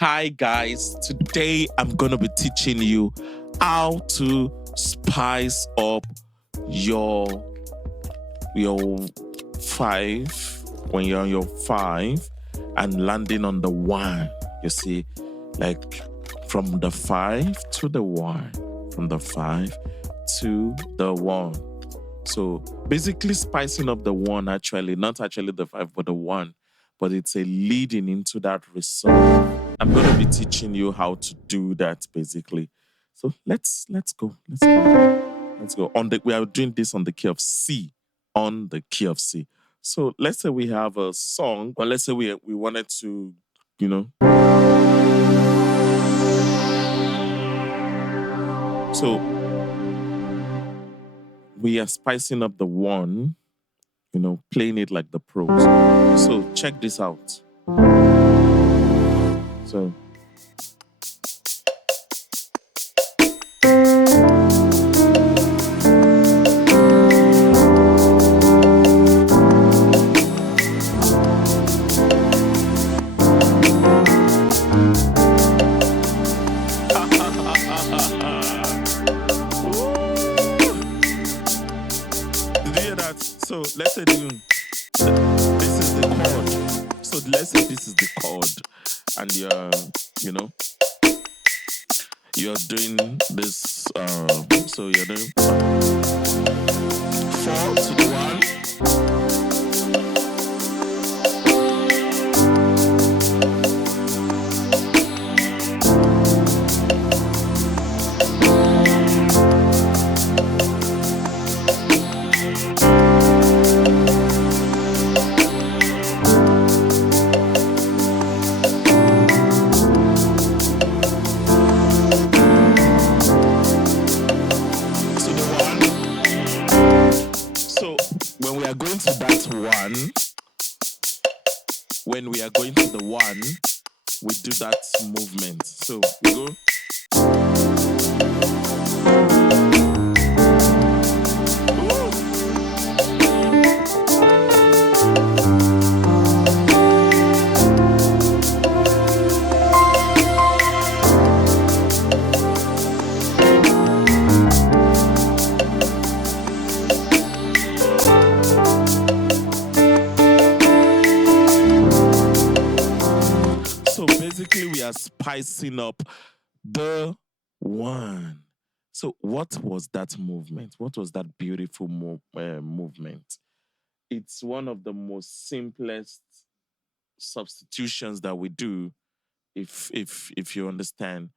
Hi guys, today I'm going to be teaching you how to spice up your your 5 when you're on your 5 and landing on the 1. You see, like from the 5 to the 1, from the 5 to the 1. So basically spicing up the 1, actually, not actually the 5 but the 1, but it's a leading into that result. I'm going to be teaching you how to do that basically. So let's go. Let's go. We are doing this on the key of C, on the key of C. So let's say we have a song, or let's say we wanted to, you know. So we are spicing up the 1, playing it like the pros. So check this out. So did you hear that? So let's say this is the chord. So let's say this is the chord, and you're doing this. So you're doing 4 to the 1. When we are going to that 1, when we are going to the 1, we do that movement. So we go. So basically, we are spicing up the 1. So what was that movement? What was that beautiful movement? It's one of the most simplest substitutions that we do, if you understand.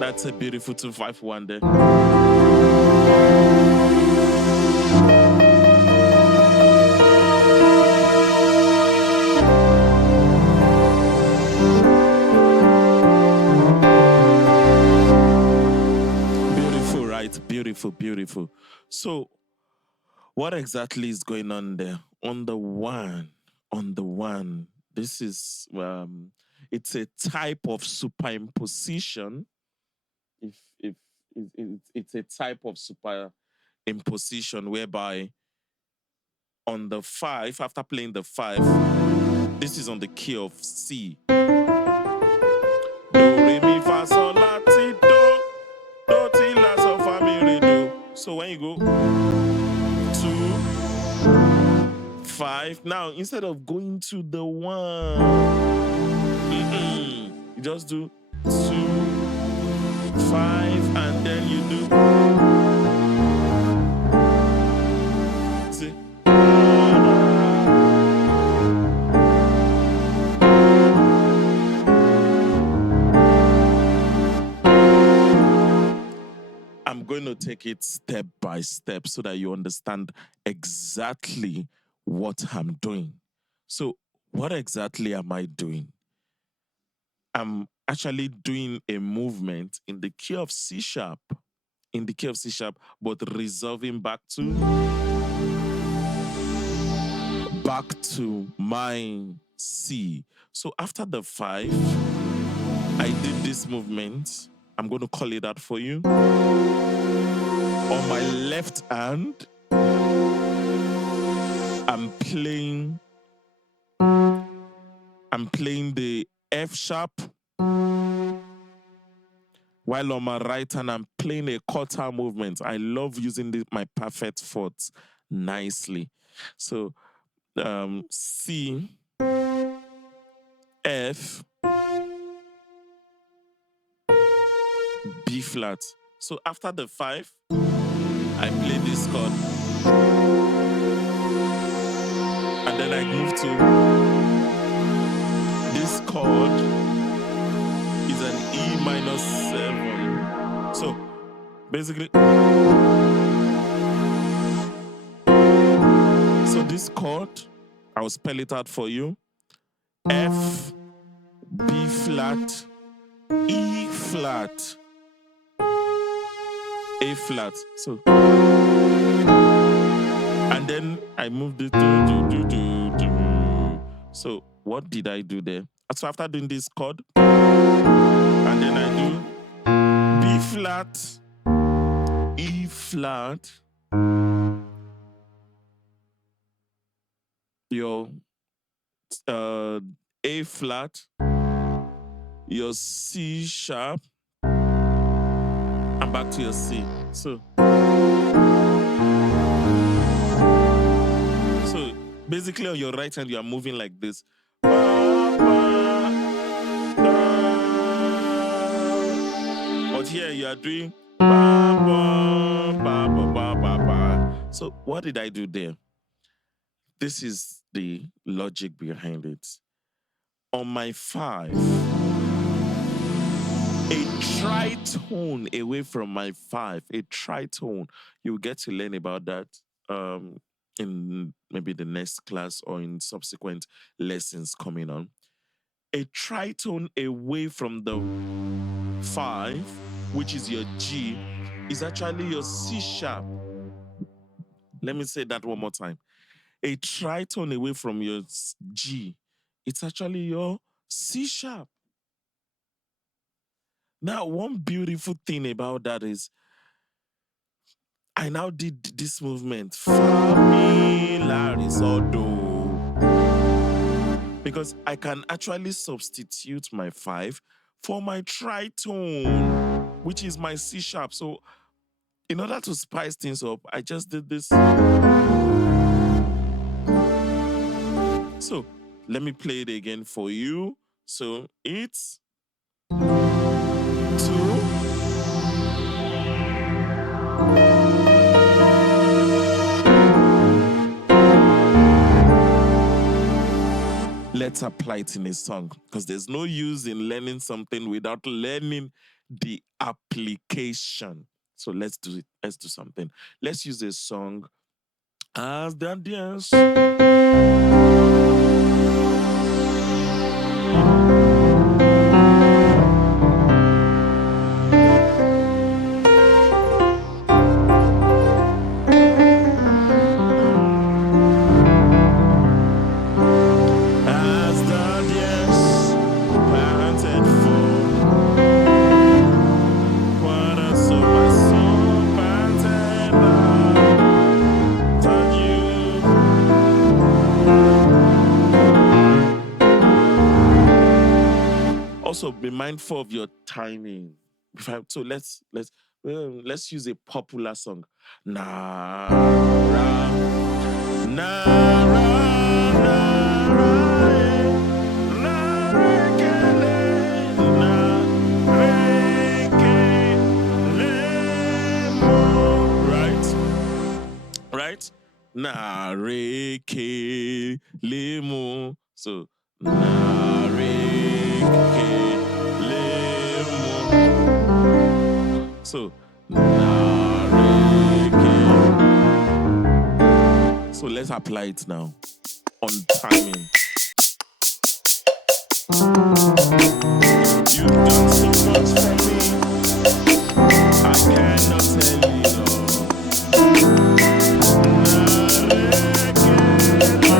That's a beautiful 2-5-1 there. Beautiful, right? Beautiful, beautiful. So what exactly is going on there? On the 1, this is it's a type of superimposition. If it's a type of superimposition whereby on the 5, after playing the 5, this is on the key of C. Do, re, mi, fa, sol, la, ti, do, ti, la, sol, fa, mi, re, do. So when you go 2, 5, now instead of going to the 1, you just do 2, 5, and then you do. See? I'm going to take it step by step so that you understand exactly what I'm doing. So, what exactly am I doing? I'm actually doing a movement in the key of C sharp, but resolving back to back to my C. So after the 5, I did this movement. I'm going to call it out for you. On my left hand, I'm playing the F sharp, while on my right hand, I'm playing a quarter movement. I love using my perfect fourths nicely. So C, F, B flat. So after the 5, I play this chord. And then I move to this chord is an E minor 7. So basically, so this chord, I will spell it out for you. F, B flat, E flat, A flat. So, and then I moved it to. So what did I do there? So after doing this chord, and then I do B flat, E flat, your A flat, your C sharp, and back to your C. So basically on your right hand, you are moving like this. But here you are doing. So what did I do there? This is the logic behind it. On my 5, a tritone away from my 5, a tritone. You'll get to learn about that in maybe the next class or in subsequent lessons coming on. A tritone away from the 5, which is your G, is actually your C sharp. Let me say that one more time. A tritone away from your G, it's actually your C sharp. Now, one beautiful thing about that is I now did this movement, Fa, Mi, La, Re, Sol, Do, because I can actually substitute my 5 for my tritone, which is my C sharp. So in order to spice things up, I just did this. So let me play it again for you. So it's 2, let's apply it in a song, because there's no use in learning something without learning the application. So let's do it. Let's do something. Let's use a song as the dance. Also, be mindful of your timing. So let's use a popular song. Na ra na ra na ra na re ke le na re ke le mo. Right? Na re ke le mo. So na re ke le mo. So na re ke. So let's apply it now on timing. You've done so much for me, I cannot tell you all. Na re ke le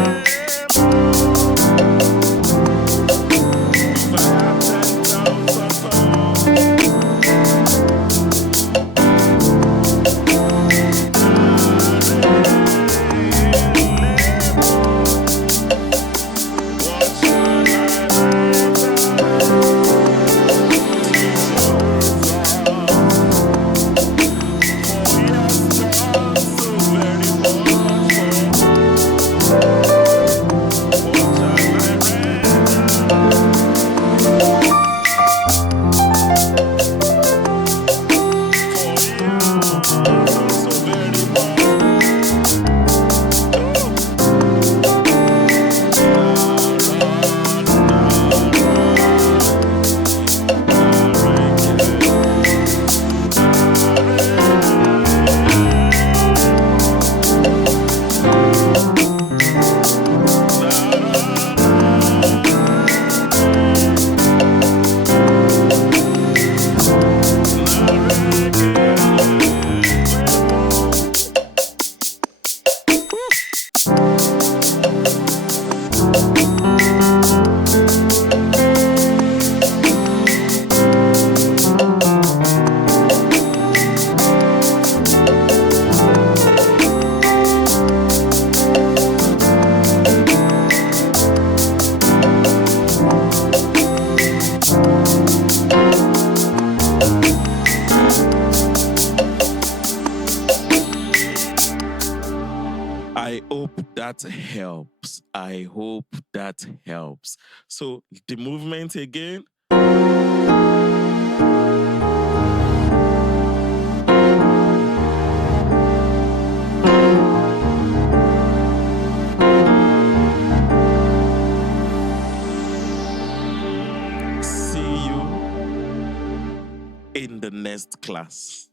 that helps. I hope that helps. So the movement again. See you in the next class.